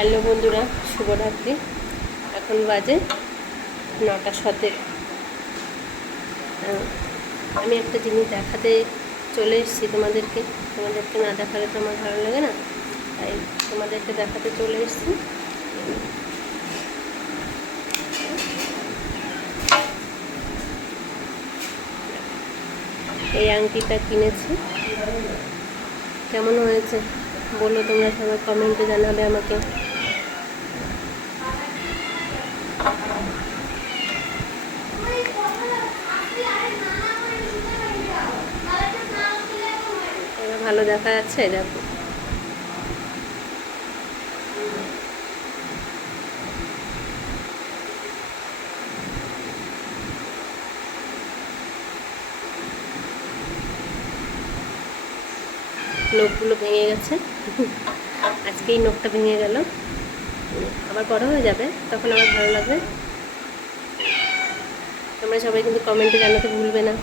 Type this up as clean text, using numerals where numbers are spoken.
Hello বন্ধুরা, শুভরাত্রি। এখন বাজে 9:17। আমি একটা জিনিস দেখাতে চলে এসেছি তোমাদেরকে না দেখালে তো আমার ভালো লাগে না, তাই তোমাদেরকে দেখাতে চলে এসেছি। এই আংটিটা কিনেছি, কেমন হয়েছে বলো তোমরা সবাই, কমেন্টে জানাবে আমাকে। এবার ভালো দেখা যাচ্ছে, দেখো। নখগুলো ভেঙে গেছে, আজকেই নখটা ভেঙে গেল, আবার বড় হয়ে যাবে, তখন আবার ভালো লাগবে। তোমরা সবাই কিন্তু কমেন্টে জানাতে ভুলবে না।